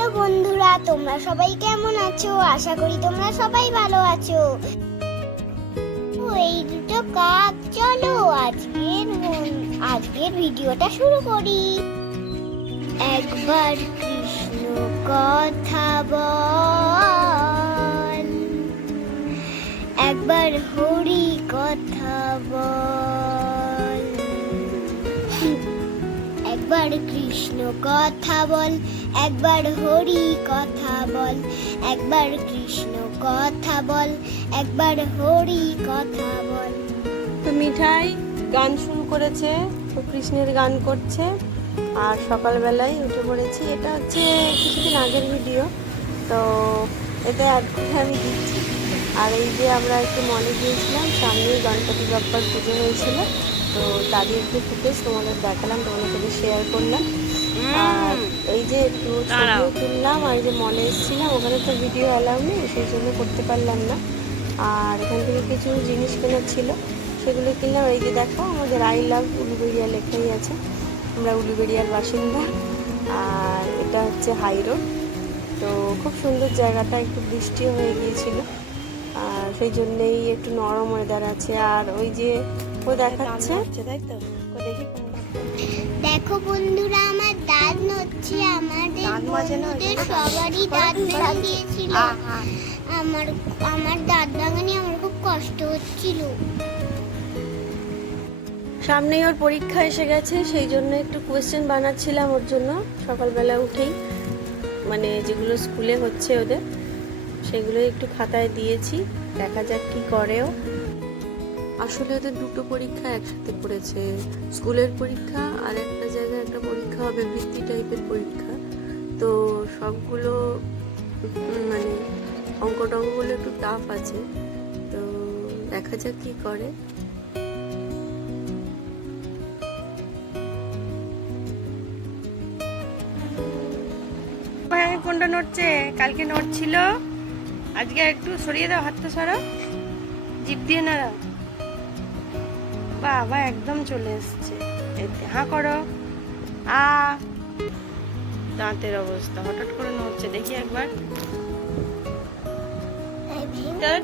Hello বন্ধুরা, তোমরা সবাই কেমন আছো? আশা করি তোমরা সবাই ভালো আছো। এই দুটো কাক চলো আজকের আজকের ভিডিওটা শুরু করি। একবার কৃষ্ণ কথা বল। একবার হরি কথা বল। একবার কৃষ্ণ কথা বল। একবার হরি কথা বল, একবার কৃষ্ণ কথা বল, একবার হরি কথা বল। তো মিঠাই গান শুরু করেছে, তো কৃষ্ণের গান করছে, আর সকালবেলায় উঠে পড়েছি। এটা হচ্ছে কিছুদিন আগের ভিডিও, তো এটা অ্যাড করে আমি দিচ্ছি আর এই যে আমরা একটু মলে গিয়েছিলাম, সামনেই গণপতি বাপ্পার পুজো হয়েছিল, তো তারই একটু ফুটেজ তোমাদের দেখালাম, তোমাদের শেয়ার করলাম। আর এই যে ছবিও তুললাম আর যে মলে এসেছিলাম ওখানে তো ভিডিও অ্যালাউ নেই সেই জন্য করতে পারলাম না। আর এখান থেকে কিছু জিনিস কেনার ছিল সেগুলো কিনলাম। এই যে দেখো আমাদের আই লাভ উলুবেড়িয়া লেখাই আছে আমরা উলুবেড়িয়ার বাসিন্দা। আর এটা হচ্ছে হাই রোড। তো খুব সুন্দর জায়গাটা একটু বৃষ্টিও হয়ে গিয়েছিল। আর সেই জন্যেই একটু নরম ওয়েদার আছে। আর ওই যে ও দেখাচ্ছে তাই তো? দেখি। দেখো বন্ধুরা আমার দাঁত নড়ছে আমাদের বন্ধুদের সবারই দাঁত ভেঙে গিয়েছিল আমার আমার দাঁত ভাঙানি আমার খুব কষ্ট হচ্ছিল। সামনেই ওর পরীক্ষা এসে গেছে সেই জন্য একটু কোয়েশ্চেন বানাচ্ছিলাম ওর জন্য। সকালবেলা উঠেই মানে যেগুলো স্কুলে হচ্ছে ওদের সেগুলো একটু খাতায় দিয়েছি। দেখা যাক কি করেও আসলে ওদের দুটো পরীক্ষা একসাথে পড়েছে। স্কুলের পরীক্ষা আর একটা জায়গায় একটা পরীক্ষা হবে বৃত্তি টাইপের পরীক্ষা। তো সবগুলো মানে অঙ্ক টঙ্কগুলো একটু টাফ আছে। তো দেখা যাক কি করে। কোনটা নড়ছে, কালকে নড়ছিল। আজকে একটু সরিয়ে দাও, হাতটা সরো জিপ দিয়ে নাড়াও। বাবা একদম চলে এসছে। হাঁ করো। আ। দাঁতের অবস্থা, হঠাৎ করে নড়ছে দেখি একবার।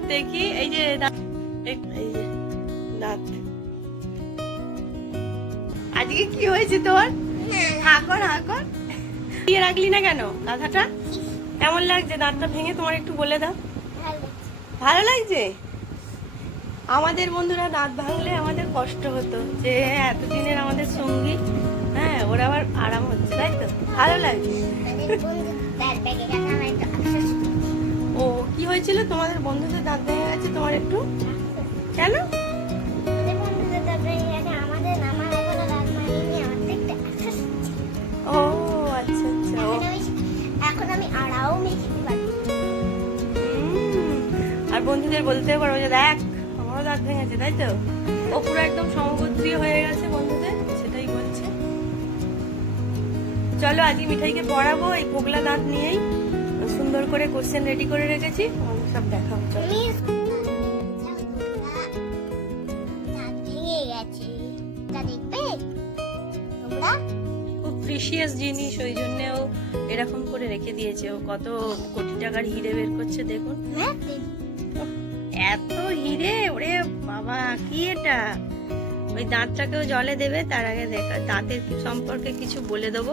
দেখি, এই যে এই- যে দাঁত। আজকে কি হয়েছে তোর? হাঁ কর হাঁ কর। দিয়ে রাখলি না কেন, গাধাটা? কেমন লাগছে? দাঁতটা ভেঙে তোমার একটু বলে দাও। ভালো লাগছে। আমাদের বন্ধুরা দাঁত ভাঙলে আমাদের কষ্ট হতো যে এতদিনের আমাদের সঙ্গী। হ্যাঁ ওরা আবার আরাম হচ্ছে তাই তো? ভালো লাগছে। ও, কি হয়েছিল? তোমাদের বন্ধুদের দাঁত ভেঙে গেছে? তোমার একটু? কেন? ও আচ্ছা আচ্ছা এখন আমি আর বন্ধুদের বলতে পারো যে, দেখ ভেঙেছে তাই তো? ও পুরো একদম সমগোত্রী হয়ে গেছে বন্ধুদের সেটাই বলছে চলো আজকে মিঠাইকে পড়াবো এই পোগলা দাঁত নিয়েই। সুন্দর করে কোশ্চেন রেডি করে রেখেছি সব দেখাবো চলো। প্রিসিয়াস জিনিস ওই জন্য ও এরকম করে রেখে দিয়েছে। ও কত কোটি টাকার হিরে বের করছে দেখুন। হ্যাঁ এত হিরে ওরে বাবা কি এটা? ওই দাঁতটাকেও জলে দেবে তার আগে দেখা দাঁতের সম্পর্কে কিছু বলে দেবো।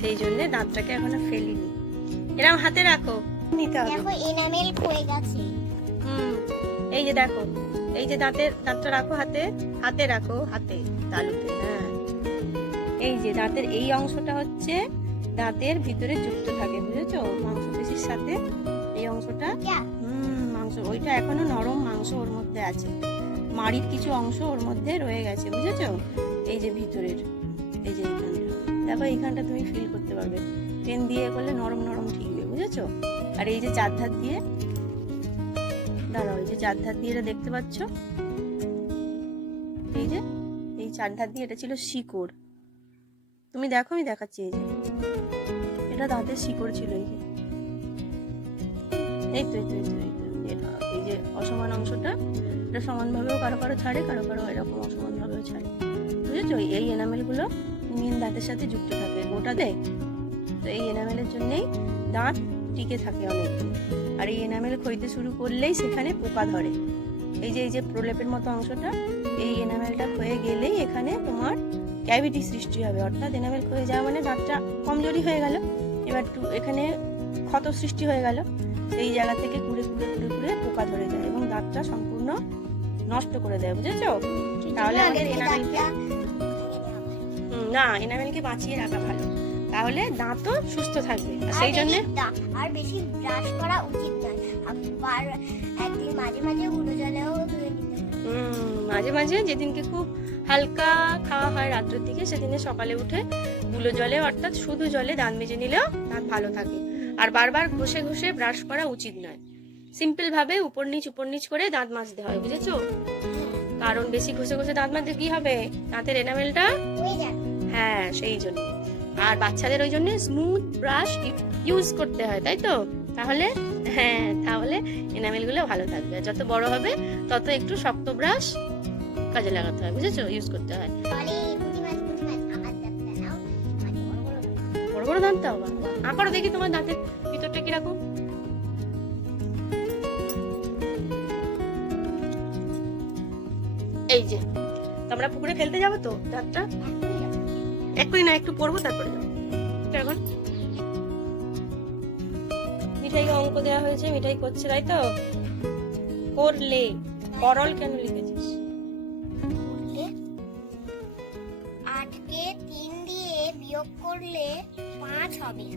সেই জন্য দাঁতটাকে এখনও ফেলিনি। এরকম হাতে রাখো। নিতে হবে। দেখো এনামেল ক্ষয়ে গেছে। হুম এই যে দেখো এই যে দাঁতের দাঁতটা রাখো হাতে হাতে রাখো হাতে তালুতে হ্যাঁ। এই যে দাঁতের এই অংশটা হচ্ছে দাঁতের ভিতরে যুক্ত থাকে বুঝেছ? মাংসপেশির সাথে এই অংশটা। হুম মাংস ওইটা এখনও নরম মাংস ওর মধ্যে আছে। মাড়ির কিছু অংশ ওর মধ্যে রয়ে গেছে, বুঝেছ? এই যে ভিতরের, এই যে এইখানটা। দেখো, এইখানটা তুমি ফিল করতে পারবে। পেন দিয়ে করলে নরম নরম ঠিকবে, বুঝেছ? আর এই যে চার ধার দিয়ে, দাঁড়াও, এই যে চার ধার দিয়ে এটা দেখতে পাচ্ছ? এই যে, এই চার ধার দিয়ে এটা ছিল শিকড়। তুমি দেখো, আমি দেখাচ্ছি এই যে। এটা দাঁতের শিকড় ছিল, এই যে। এই তো এই তো এই তো। এই যে অসমান অংশটা এটা সমানভাবেও কারও কারও ছাড়ে, কারও কারও এরকম অসমানভাবেও ছাড়ে। বুঝেছ? এই এনামেলগুলো মেন দাঁতের সাথে যুক্ত থাকে, গোটা দেয় তো এই এনামেলের জন্যেই দাঁত টিকে থাকে অনেকদিন। আর এই এনামেল ক্ষয়তে শুরু করলেই সেখানে পোকা ধরে। এই যে এই যে প্রলেপের মতো অংশটা, এই এনামেলটা ক্ষয়ে গেলেই এখানে তোমার ক্যাভিটি সৃষ্টি হবে। অর্থাৎ এনামেল ক্ষয়ে যাওয়া মানে দাঁতটা কমজোরি হয়ে গেল। এবার এখানে ক্ষত সৃষ্টি হয়ে গেল। সেই জায়গা থেকে ঘুরে ঘুরে ঘুরে ঘুরে পোকা ধরে যায় এবং দাঁতটা সম্পূর্ণ নষ্ট করে দেয় বুঝেছ? তাহলে আমাদের এনামেলকে না এনামেলকে বাঁচিয়ে রাখা ভালো। তাহলে দাঁতও সুস্থ থাকবে আর সেই জন্য আর বেশি ব্রাশ করা উচিত নয়। আবার একদিন মাঝে মাঝে গুলো জলেও ধুয়ে নিতে মাঝে মাঝে যেদিনকে খুব হালকা খাওয়া হয় রাত্রের দিকে সেদিনে সকালে উঠে গুলো জলে অর্থাৎ শুধু জলে দাঁত মেজে নিলেও দাঁত ভালো থাকে। আর বারবার ঘষে ঘষে ব্রাশ করা উচিত নয়। সিম্পল ভাবে উপর নিচ উপর নিচ করে দাঁত মাজতে হয় বুঝেছ? কারণ বেশি ঘষে ঘষে দাঁত মাজতে কি হবে? দাঁতের এনামেলটা হ্যাঁ সেই জন্য। আর বাচ্চাদের ওই জন্য স্মুথ ব্রাশ ইউজ করতে হয় তাই তো? তাহলে হ্যাঁ তাহলে এনামেলগুলো ভালো থাকবে। যত বড় হবে তত একটু শক্ত ব্রাশ কাজে লাগাতে হয় বুঝেছ? ইউজ করতে হয়। বড় বড় দাঁত। তাও আঁকারও দেখি তোমার দাঁতের ভিতরটা কীরকম? এই যে আমরা পুকুরে ফেলতে যাব তো? দাঁতটা এক্ষুনি না, একটু পড়ব, তারপরে এখন? মিঠাইকে অঙ্ক দেওয়া হয়েছে, মিঠাই করছে, তাই তো? করলে, করল কেন লিখেছিস? আটকে তিন দিয়ে বিয়োগ করলে পাঁচ হবে।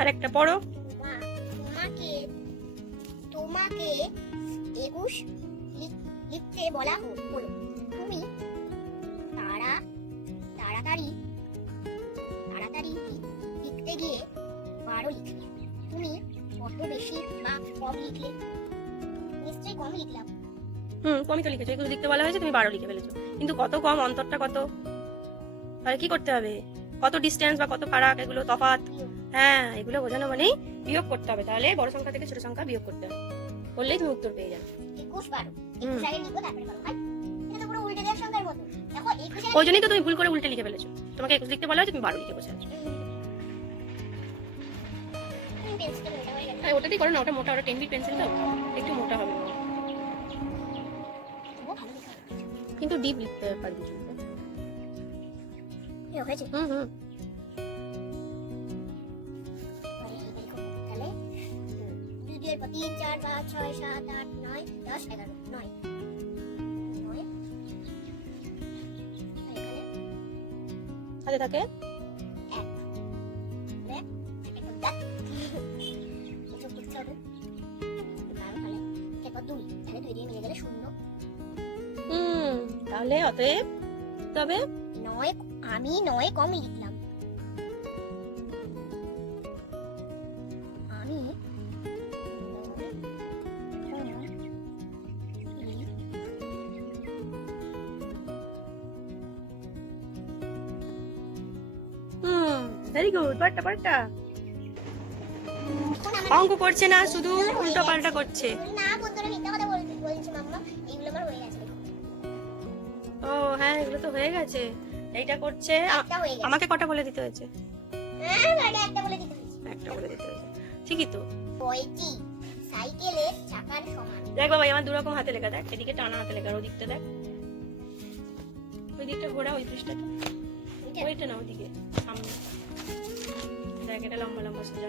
আর একটা পড়ো। তোমাকে তোমাকে একুশ লিখতে বলা হলো। তুমি তারা তাড়াতাড়ি তাড়াতাড়ি লিখতে গিয়ে বারো লিখলে। তুমি কত বেশি বা কম লিখলে? নিশ্চয়ই কম লিখলাম। হুম কমই তো লিখেছো। এগুলো লিখতে বলা হয়েছে তুমি বারো লিখে ফেলেছো। কিন্তু কত কম অন্তরটা কত? তাহলে কি করতে হবে? কত ডিস্টেন্স বা কত ফারাক এগুলো তফাৎ? হ্যাঁ এগুলো বোঝানো মানেই বিয়োগ করতে হবে। তাহলে বড় সংখ্যা থেকে ছোট সংখ্যা বিয়োগ করতে হবে। করলেই তুমি উত্তর পেয়ে যাবে। ওই জন্যই তো তুমি ভুল করে উল্টে লিখে ফেলেছো। তোমাকে একুশ লিখতে বলা হয়েছে তুমি বারো লিখে বসে আছো। হয়ে ওটাতেই করো না ওটা মোটা ওটা টেন বিট পেন্সিল তো। একটু মোটা হবে। কিন্তু ডিপ লিখতে পারবি হুম হুম। দুইয়ের পর তিন চার পাঁচ ছয় সাত আট নয় দশ এগারো নয়। হাতে থাকে? তাহলে অতএব তবে নয় আমি নয় কম লিখলাম পাল্টা পাল্টা? অঙ্ক করছে না শুধু উল্টো পাল্টা করছে। না বন্ধুরা মিথ্যা কথা বলতে বলছি মাম্মা এইগুলো আমার হয়ে গেছে। ও হ্যাঁ এগুলো তো হয়ে গেছে। এইটা করছে আমাকে কটা বলে দিতে হয়েছে? হ্যাঁ একটা বলে দিতে হয়েছে। একটা বলে দিতে হয়েছে। ঠিকই তো। বইটি সাইকেলের চাকার সমান। দেখ বাবা আমার দু রকম হাতে লেখা দেখ এদিকে টানা হাতে লেখা আর ওদিকটা দেখ। ওই দিকটা ঘোরা ওই পৃষ্ঠাটা। ওইটা। না ওদিকে সামনে। দেখ এটা লম্বা লম্বা সোজা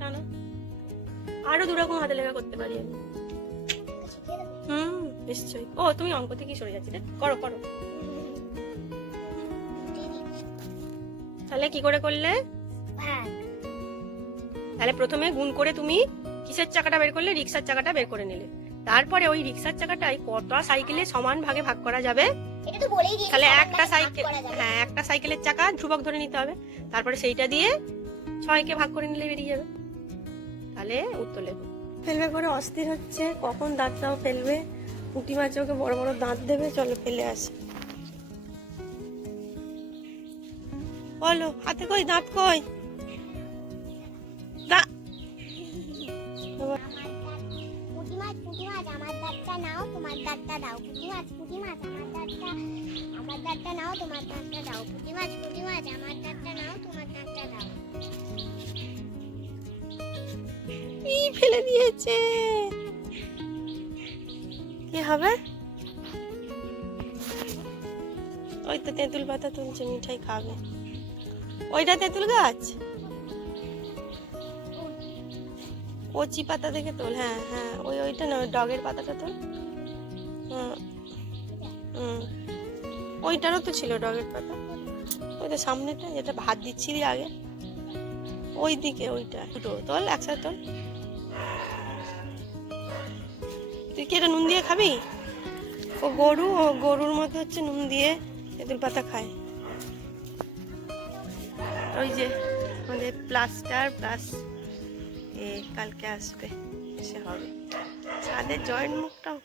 টানা। আরও দু রকম হাতে লেখা করতে পারি আমি। হুম, নিশ্চয়ই। ও, তুমি অঙ্ক থেকে সরে যাচ্ছি করো করো। তাহলে কি করে করলে? তাহলে প্রথমে গুণ করে তুমি কিসের চাকাটা বের করলে? রিক্সার চাকাটা বের করে নিলে। তারপরে ওই রিক্সার চাকাটাই কটা সাইকেলে সমান ভাগে ভাগ করা যাবে? এটা তো বলেই দিয়েছি তাহলে একটা সাইকেল হ্যাঁ একটা সাইকেলের চাকা ধ্রুবক ধরে নিতে হবে। তারপরে সেইটা দিয়ে ছয়কে ভাগ করে নিলে বেরিয়ে যাবে। তাহলে উত্তর লেখো। ফেলবে করে অস্থির হচ্ছে কখন দাঁতটাও ফেলবে পুঁটি মাছ ওকে বড় বড় দাঁত দেবে চলো ফেলে আসি। বলো হাতে কই দাঁত কই? দা দাঁতটা নাও, তোমার দাঁতটা দাও পুঁটি মাছ পুঁটি মাছ আমার দাঁতটা আমার দাঁতটা নাও, তোমার দাঁতটা দাও পুঁটি মাছ পুঁটি মাছ আমার দাঁতটা নাও, তোমার দাঁতটা দাও। ই ফেলে দিয়েছে। কি হবে? ওই তো তেঁতুল পাতা তুলছে, মিঠাই খাবে। ওইটা তেঁতুল গাছ? কচি পাতা দেখে তোল হ্যাঁ হ্যাঁ ওই ওইটা না, ওই ডগের পাতাটা তোল। হুম ওইটারও তো ছিল ডগের পাতা। ওই তো সামনেটা যেটা ভাত দিচ্ছিলি আগে। ওই দিকে ওইটা, দুটো তোল, একসাথে তোল। তুই কি এটা নুন দিয়ে খাবি? ও গরু, ও গরুর মতো হচ্ছে নুন দিয়ে তেঁতুল পাতা খায়। ওই যে আমাদের প্লাস্টার, প্লাস কালকে আসবে এসে হবে। ছাদের জয়েন্ট মুখটাও